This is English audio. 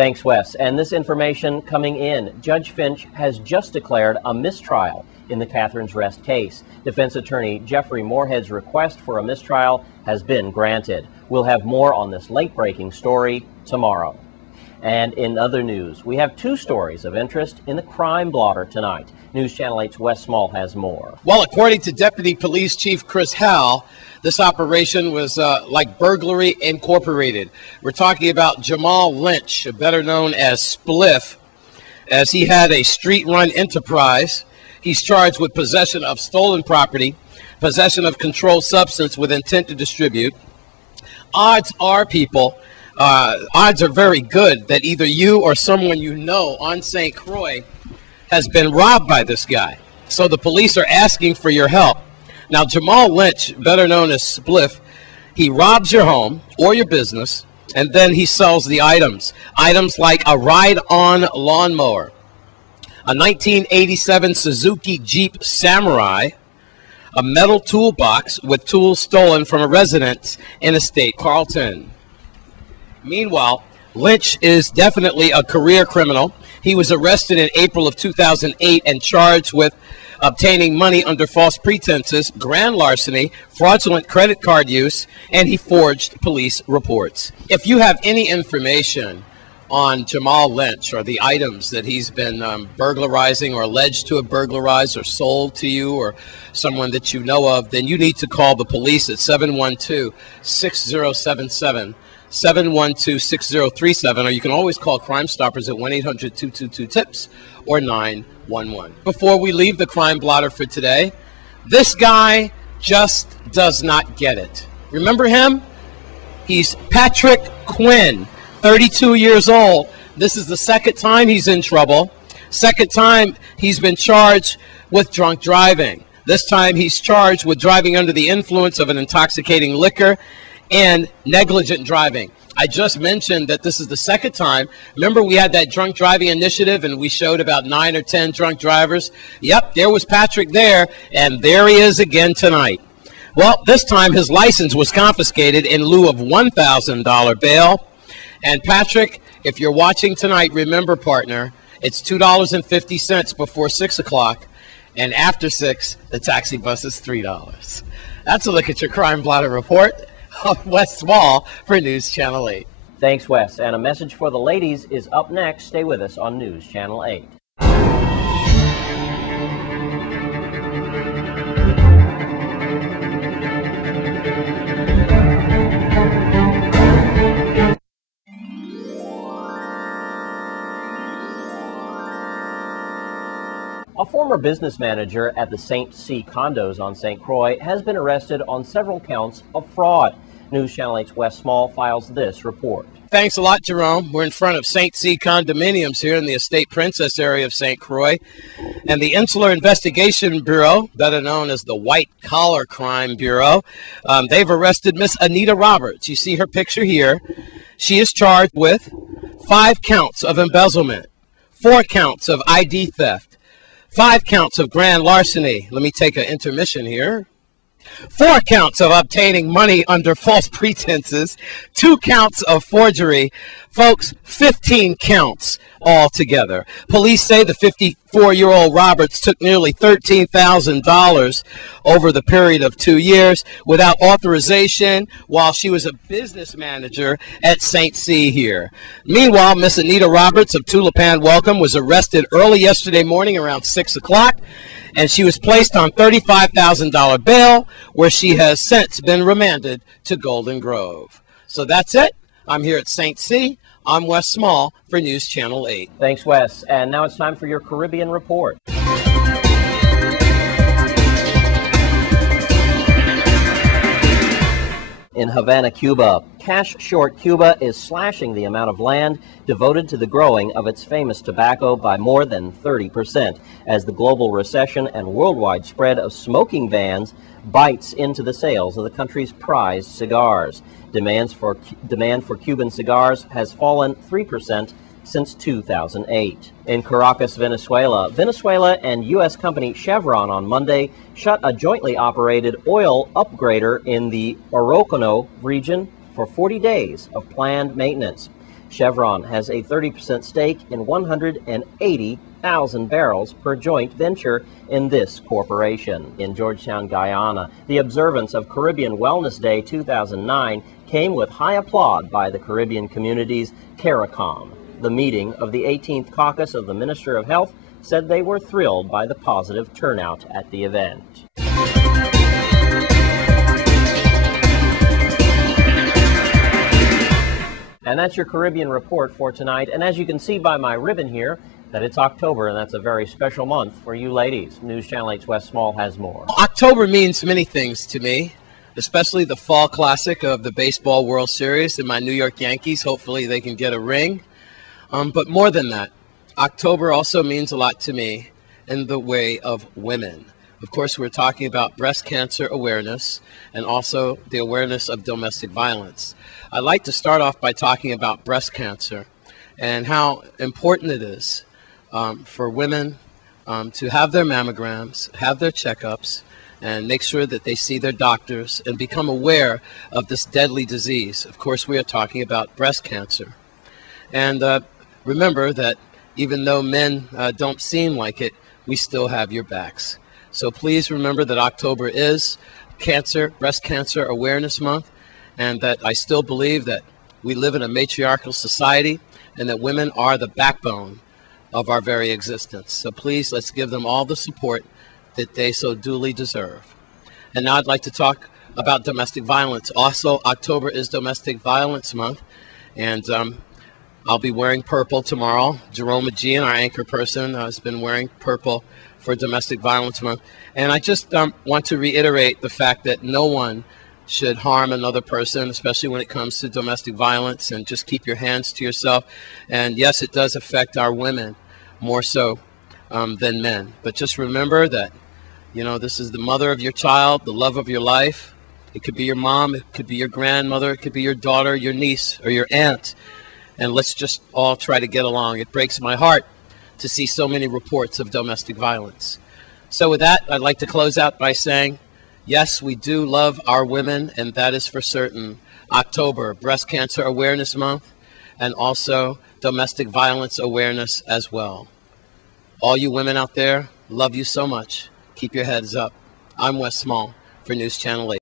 Thanks, Wes. And this information coming in, Judge Finch has just declared a mistrial in the Catherine's Rest case. Defense attorney Jeffrey Moorhead's request for a mistrial has been granted. We'll have more on this late-breaking story tomorrow. And in other news, we have two stories of interest in the crime blotter tonight. News Channel 8's Wes Small has more. Well, according to Deputy Police Chief Chris Howell, this operation was like burglary incorporated. We're talking about Jamal Lynch, better known as Spliff, as he had a street-run enterprise. He's charged with possession of stolen property, possession of controlled substance with intent to distribute. Odds are, people, odds are very good that either you or someone you know on St. Croix has been robbed by this guy. So the police are asking for your help. Now, Jamal Lynch, better known as Spliff, he robs your home or your business, and then he sells the items. Items like a ride-on lawnmower, a 1987 Suzuki Jeep Samurai, a metal toolbox with tools stolen from a residence in Estate Carlton. Meanwhile, Lynch is definitely a career criminal. He was arrested in April of 2008 and charged with obtaining money under false pretenses, grand larceny, fraudulent credit card use, and he forged police reports. If you have any information on Jamal Lynch or the items that he's been burglarizing or alleged to have burglarized or sold to you or someone that you know of, then you need to call the police at 712-6077. 712-6037, or you can always call Crime Stoppers at 1-800-222-TIPS or 911. Before we leave the crime blotter for today, this guy just does not get it. Remember him? He's Patrick Quinn, 32 years old. This is the second time he's in trouble. Second time he's been charged with drunk driving. This time he's charged with driving under the influence of an intoxicating liquor and negligent driving. I just mentioned that this is the second time. Remember, we had that drunk driving initiative and we showed about 9 or 10 drunk drivers. Yep, there was Patrick there, and there he is again tonight. Well, this time his license was confiscated in lieu of $1,000 bail. And Patrick, if you're watching tonight, remember, partner, it's $2.50 before 6 o'clock, and after 6, the taxi bus is $3. That's a look at your crime blotter report. Wes Small for News Channel 8. Thanks, Wes. And a message for the ladies is up next. Stay with us on News Channel 8. A former business manager at the St. C condos on St. Croix has been arrested on several counts of fraud. News Channel 8's Wes Small files this report. Thanks a lot, Jerome. We're in front of St. C condominiums here in the Estate Princess area of St. Croix. And the Insular Investigation Bureau, better known as the White Collar Crime Bureau, they've arrested Miss Anita Roberts. You see her picture here. She is charged with 5 counts of embezzlement, 4 counts of ID theft, 5 counts of grand larceny. Let me take an intermission here. 4 counts of obtaining money under false pretenses, 2 counts of forgery. Folks, 15 counts altogether. Police say the 54-year-old Roberts took nearly $13,000 over the period of 2 years without authorization while she was a business manager at St. C here. Meanwhile, Miss Anita Roberts of Tulipan Welcome was arrested early yesterday morning around 6 o'clock, and she was placed on $35,000 bail, where she has since been remanded to Golden Grove. So that's it. I'm here at St. C. I'm Wes Small for News Channel 8. Thanks, Wes. And now it's time for your Caribbean Report. In Havana, Cuba, cash-short Cuba is slashing the amount of land devoted to the growing of its famous tobacco by more than 30%, as the global recession and worldwide spread of smoking bans bites into the sales of the country's prized cigars. Demand for Cuban cigars has fallen 3% since 2008. In Caracas, Venezuela, Venezuela and U.S. company Chevron on Monday shut a jointly operated oil upgrader in the Orocono region for 40 days of planned maintenance. Chevron has a 30% stake in 180,000 barrels per joint venture in this corporation. In Georgetown, Guyana, the observance of Caribbean Wellness Day 2009 came with high applaud by the Caribbean community's CARICOM. The meeting of the 18th Caucus of the Minister of Health said they were thrilled by the positive turnout at the event. And that's your Caribbean Report for tonight. And as you can see by my ribbon here, that it's October, and that's a very special month for you ladies. News Channel 8's Wes Small has more. October means many things to me, especially the fall classic of the Baseball World Series and my New York Yankees. Hopefully they can get a ring. But more than that, October also means a lot to me in the way of women. Of course, we're talking about breast cancer awareness and also the awareness of domestic violence. I'd like to start off by talking about breast cancer and how important it is for women to have their mammograms, have their checkups, and make sure that they see their doctors and become aware of this deadly disease. Of course, we are talking about breast cancer. And remember that even though men don't seem like it, we still have your backs. So please remember that October is Breast Cancer Awareness Month, and that I still believe that we live in a matriarchal society and that women are the backbone of our very existence. So please, let's give them all the support that they so duly deserve. And now I'd like to talk about domestic violence. Also, October is Domestic Violence Month, and I'll be wearing purple tomorrow. Jerome Aegean, our anchor person, has been wearing purple for Domestic Violence Month. And I just want to reiterate the fact that no one should harm another person, especially when it comes to domestic violence, and just keep your hands to yourself. And yes, it does affect our women more so than men. But just remember that, you know, this is the mother of your child, the love of your life. It could be your mom, it could be your grandmother, it could be your daughter, your niece, or your aunt. And let's just all try to get along. It breaks my heart to see so many reports of domestic violence. So with that, I'd like to close out by saying, yes, we do love our women, and that is for certain. October, Breast Cancer Awareness Month, and also Domestic Violence Awareness as well. All you women out there, love you so much. Keep your heads up. I'm Wes Small for News Channel 8.